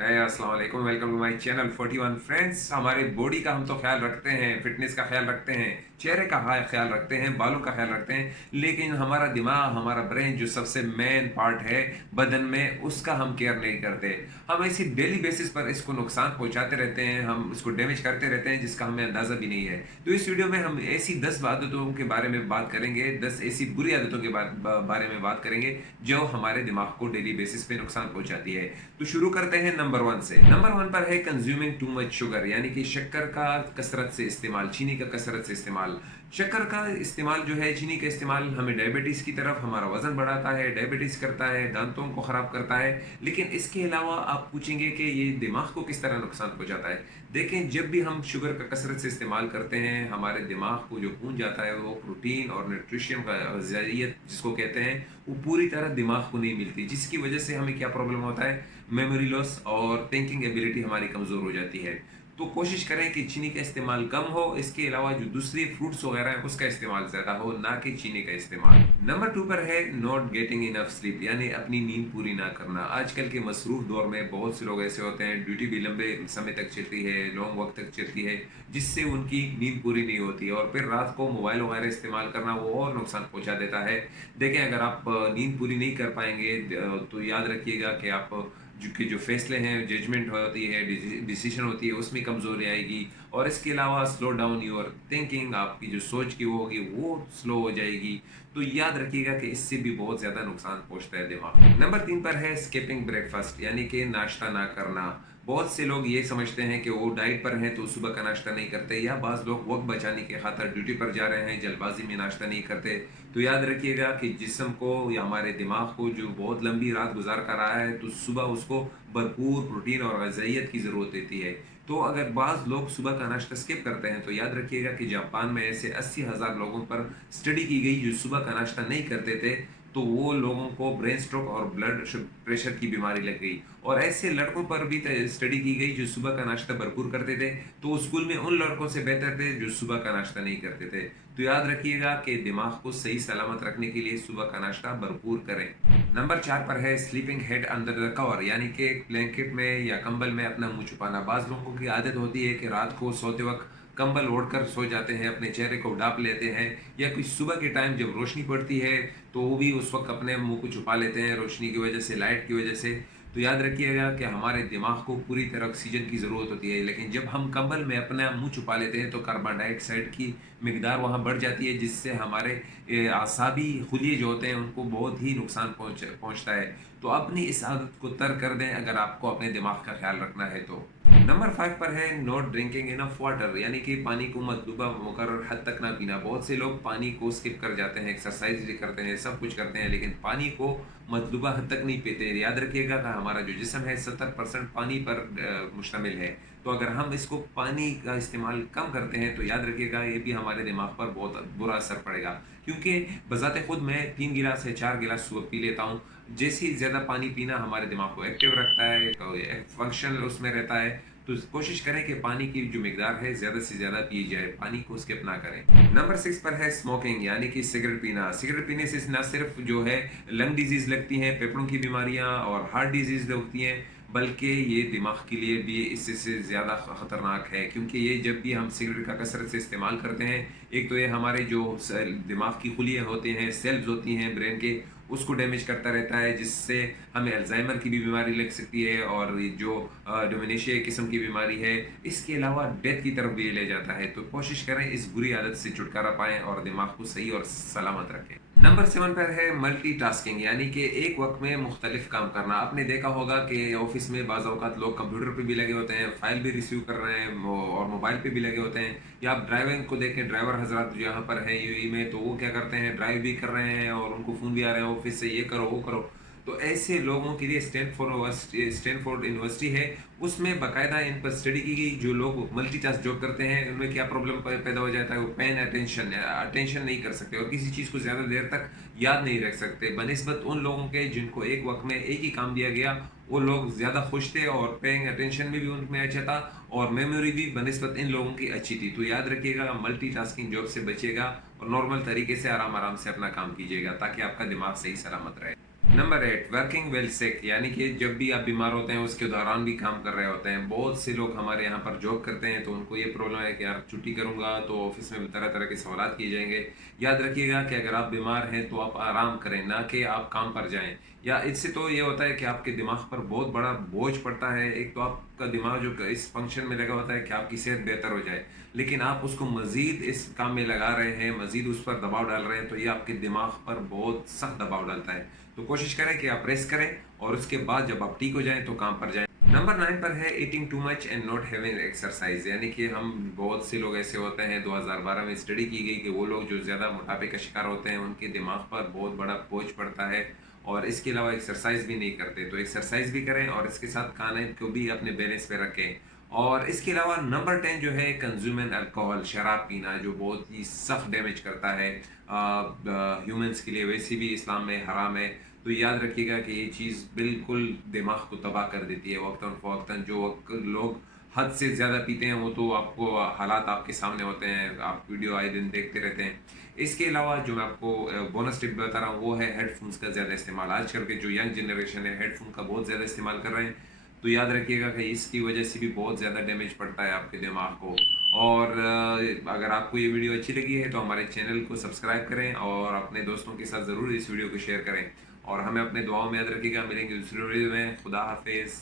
अस्सलाम वालेकुम, welcome to my channel 41 friends. हमारे बॉडी का हम तो ख्याल रखते हैं, फिटनेस का ख्याल रखते हैं, चेहरे का ख्याल रखते हैं, बालों का ख्याल रखते हैं, लेकिन हमारा दिमाग, हमारा ब्रेन जो सबसे मेन पार्ट है बदन में, उसका हम केयर नहीं करते। हम ऐसी डेली बेसिस पर इसको नुकसान पहुंचाते रहते हैं, हम इसको डैमेज करते रहते हैं जिसका हमें अंदाज़ा भी नहीं है। तो इस वीडियो में हम ऐसी 10 आदतों के बारे में बात करेंगे, 10 ऐसी बुरी आदतों के बारे में बात करेंगे जो हमारे दिमाग को डेली बेसिस पे नुकसान पहुंचाती है। तो शुरू करते हैं नंबर वन से। नंबर वन पर है कंज्यूमिंग टू मच शुगर, यानी कि शक्कर का कसरत से इस्तेमाल, चीनी का कसरत से इस्तेमाल। शक्कर का इस्तेमाल जो है, चीनी का इस्तेमाल हमें डायबिटीज की तरफ, हमारा वजन बढ़ाता है, डायबिटीज करता है, दांतों को खराब करता है। लेकिन इसके अलावा आप पूछेंगे कि ये दिमाग को किस तरह नुकसान पहुंचाता है। देखें, जब भी हम शुगर का कसरत से इस्तेमाल करते हैं, हमारे दिमाग को जो खून जाता है वो प्रोटीन और न्यूट्रिशन का ग़िज़ाइयत जिसको कहते हैं, वो पूरी तरह दिमाग को नहीं मिलती, जिसकी वजह से हमें क्या प्रॉब्लम होता है, मेमोरी लॉस और थिंकिंग एबिलिटी हमारी कमज़ोर हो जाती है। तो कोशिश करें कि चीनी का इस्तेमाल कम हो, इसके अलावा जो दूसरी फ्रूट्स वगैरह हैं उसका इस्तेमाल ज़्यादा हो, ना कि चीनी का इस्तेमाल। नंबर 2 पर है नॉट गेटिंग इनफ स्लीप, यानी अपनी नींद पूरी ना करना। आजकल के मसरूफ़ दौर में बहुत से लोग ऐसे होते हैं, ड्यूटी भी लंबे समय तक चलती है, लॉन्ग वक़्त तक चलती है, जिससे उनकी नींद पूरी नहीं होती है और फिर रात को मोबाइल वगैरह इस्तेमाल करना वो और नुकसान पहुँचा देता है। देखें, अगर आप नींद पूरी नहीं कर पाएँगे तो याद रखिएगा कि आप जो फैसले हैं, जजमेंट होती है, डिसीजन होती है, उसमें कमज़ोरी आएगी। और इसके अलावा स्लो डाउन योर थिंकिंग, आपकी जो सोच की वो होगी वो स्लो हो जाएगी। तो याद रखिएगा कि इससे भी बहुत ज़्यादा नुकसान पहुंचता है दिमाग को। नंबर 3 पर है स्किपिंग ब्रेकफास्ट, यानी कि नाश्ता ना करना। बहुत से लोग ये समझते हैं कि वो डाइट पर हैं तो सुबह का नाश्ता नहीं करते, या बाज़ लोग वक्त बचाने की खातिर ड्यूटी पर जा रहे हैं, जल्दबाजी में नाश्ता नहीं करते। तो याद रखिएगा कि जिस्म को या हमारे दिमाग को जो बहुत लंबी रात गुजार कर रहा है, तो सुबह उसको भरपूर प्रोटीन और ग़िज़ाइयत की ज़रूरत होती है। तो अगर बाज़ लोग सुबह का नाश्ता स्किप करते हैं, तो याद रखिएगा कि जापान में ऐसे 80,000 लोगों पर स्टडी की गई जो सुबह का नाश्ता नहीं करते थे, तो वो लोगों को ब्रेन स्ट्रोक और ब्लड प्रेशर की बीमारी लग गई। और ऐसे लड़कों पर भी स्टडी की गई जो सुबह का नाश्ता भरपूर करते थे, तो वो स्कूल में उन लड़कों से बेहतर थे जो सुबह का नाश्ता नहीं करते थे। तो याद रखिएगा कि दिमाग को सही सलामत रखने के लिए सुबह का नाश्ता भरपूर करें। नंबर 4 पर है sleeping head under the cover, यानी कि ब्लैंकेट में या कंबल में अपना मुंह छुपाना। बाज़ लोगों की आदत होती है कि रात को सोते वक्त कंबल ओढ़कर सो जाते हैं, अपने चेहरे को ढाँप लेते हैं, या कुछ सुबह के टाइम जब रोशनी पड़ती है तो वो भी उस वक्त अपने मुंह को छुपा लेते हैं, रोशनी की वजह से, लाइट की वजह से। तो याद रखिएगा कि हमारे दिमाग को पूरी तरह ऑक्सीजन की ज़रूरत होती है, लेकिन जब हम कंबल में अपना मुंह छुपा लेते हैं तो कार्बन डाइऑक्साइड की मिकदार वहाँ बढ़ जाती है, जिससे हमारे आसाबी खुलिये जो होते हैं उनको बहुत ही नुकसान पहुँचता है। तो अपनी इस आदत को तर्क कर दें अगर आपको अपने दिमाग का ख्याल रखना है तो। नंबर 5 पर है नॉट ड्रिंकिंग इनफ वाटर, यानी कि पानी को मतलूबा मुकर्रर हद तक ना पीना। बहुत से लोग पानी को स्किप कर जाते हैं, एक्सरसाइज भी करते हैं, सब कुछ करते हैं, लेकिन पानी को मतलूबा हद तक नहीं पीते। याद रखिएगा कि हमारा जो जिस्म है 70% पानी पर मुश्तमिल है। तो अगर हम इसको पानी का इस्तेमाल कम करते हैं तो याद रखिएगा ये भी हमारे दिमाग पर बहुत बुरा असर पड़ेगा, क्योंकि बज़ाते खुद मैं 3 गिलास या 4 गिलास सुबह पी लेता हूँ। जैसे ही ज़्यादा पानी पीना हमारे दिमाग को एक्टिव रखता है, एक फंक्शनल उसमें रहता है। तो कोशिश करें कि पानी की जो मिकदार है ज़्यादा से ज़्यादा पी जाए, पानी को स्किप ना करें। नंबर 6 पर है स्मोकिंग, यानी कि सिगरेट पीना। सिगरेट पीने से ना सिर्फ जो है लंग डिजीज़ लगती हैं, फेफड़ों की बीमारियां और हार्ट डिजीज़ लगती हैं, बल्कि ये दिमाग के लिए भी इससे से ज़्यादा ख़तरनाक है, क्योंकि ये जब भी हम सिगरेट का कसरत से इस्तेमाल करते हैं, एक तो ये हमारे जो दिमाग की खुलियाँ होते हैं, सेल्स होती हैं ब्रेन के, उसको डैमेज करता रहता है, जिससे हमें अल्जाइमर की भी बीमारी लग सकती है और ये जो डिमेंशिया किस्म की बीमारी है, इसके अलावा डेथ की तरफ भी ये ले जाता है। तो कोशिश करें इस बुरी आदत से छुटकारा पाएँ और दिमाग को सही और सलामत रखें। नंबर 7 पर है मल्टीटास्किंग, यानी कि एक वक्त में मुख्तलिफ काम करना। आपने देखा होगा कि ऑफिस में बाज़ औक़ात लोग कंप्यूटर पे भी लगे होते हैं, फ़ाइल भी रिसीव कर रहे हैं, और मोबाइल पे भी लगे होते हैं। या आप ड्राइविंग को देखें, ड्राइवर हज़रात जो यहाँ पर हैं यूएई में, तो वो क्या करते हैं, ड्राइव भी कर रहे हैं और उनको फ़ोन भी आ रहे हैं ऑफिस से, ये करो वो करो। तो ऐसे लोगों के लिए स्टैनफोर्ड यूनिवर्सिटी है, उसमें बाकायदा इन पर स्टडी की गई। जो लोग मल्टीटास्क जॉब करते हैं उनमें क्या प्रॉब्लम पैदा हो जाता है, वो पेन अटेंशन अटेंशन नहीं कर सकते और किसी चीज़ को ज़्यादा देर तक याद नहीं रख सकते, बनिस्बत उन लोगों के जिनको एक वक्त में एक ही काम दिया गया। वो लोग ज़्यादा खुश थे और पेइंग अटेंशन में भी उनमें अच्छा था और मेमोरी भी बनिस्बत इन लोगों की अच्छी थी। तो याद रखिएगा, मल्टीटास्किंग जॉब से बचिएगा और नॉर्मल तरीके से आराम आराम से अपना काम कीजिएगा, ताकि आपका दिमाग सही सलामत रहे। नंबर 8 वर्किंग वेल सिक, यानी कि जब भी आप बीमार होते हैं उसके दौरान भी काम कर रहे होते हैं। बहुत से लोग हमारे यहाँ पर जॉब करते हैं तो उनको ये प्रॉब्लम है कि यार छुट्टी करूँगा तो ऑफिस में तरह तरह के सवालात किए जाएंगे। याद रखिएगा कि अगर आप बीमार हैं तो आप आराम करें, ना कि आप काम पर जाएं। या इससे तो ये होता है कि आपके दिमाग पर बहुत बड़ा बोझ पड़ता है। एक तो आपका दिमाग जो इस फंक्शन में लगा होता है कि आपकी सेहत बेहतर हो जाए, लेकिन आप उसको मजीद इस काम में लगा रहे हैं, मजीद उस पर दबाव डाल रहे हैं, तो ये आपके दिमाग पर बहुत सख्त दबाव डालता है। तो कोशिश करें कि आप रेस्ट करें और उसके बाद जब आप ठीक हो जाएं तो काम पर जाएं। नंबर 9 पर है eating too much and not having exercise, यानी कि हम बहुत से लोग ऐसे होते हैं, 2012 में स्टडी की गई कि वो लोग जो ज़्यादा मोटापे का शिकार होते हैं उनके दिमाग पर बहुत बड़ा बोझ पड़ता है और इसके अलावा एक्सरसाइज भी नहीं करते। तो एक्सरसाइज भी करें और इसके साथ खाने को भी अपने बैलेंस पे रखें। और इसके अलावा नंबर 10 जो है कंज्यूमिंग अल्कोहल, शराब पीना, जो बहुत ही सख्त डैमेज करता है ह्यूमंस के लिए, वैसे भी इस्लाम में हराम है। तो याद रखिएगा कि ये चीज़ बिल्कुल दिमाग को तबाह कर देती है वक्तन फ़वक्तन। जो लोग हद से ज़्यादा पीते हैं वो तो आपको हालात आपके सामने होते हैं, आप वीडियो आए दिन देखते रहते हैं। इसके अलावा जो मैं आपको बोनस टिप बता रहा हूँ वो है हेडफोन्स का ज़्यादा इस्तेमाल। आजकल के जो यंग जनरेशन है हेडफोन का बहुत ज़्यादा इस्तेमाल कर रहे हैं। तो याद रखिएगा कि इसकी वजह से भी बहुत ज़्यादा डैमेज पड़ता है आपके दिमाग को। और अगर आपको ये वीडियो अच्छी लगी है तो हमारे चैनल को सब्सक्राइब करें और अपने दोस्तों के साथ ज़रूर इस वीडियो को शेयर करें। और हमें अपने दुआओं में याद रखिएगा। मिलेंगे दूसरे वीडियो में। खुदा हाफिज़।